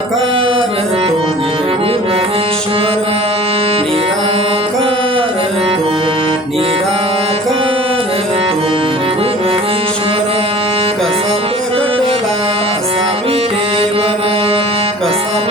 निराकार तो निर्गुण ईश्वर निराकार तो निराकार तो निर्गुण ईश्वर कसा प्रगटला असा मी केवळ कसा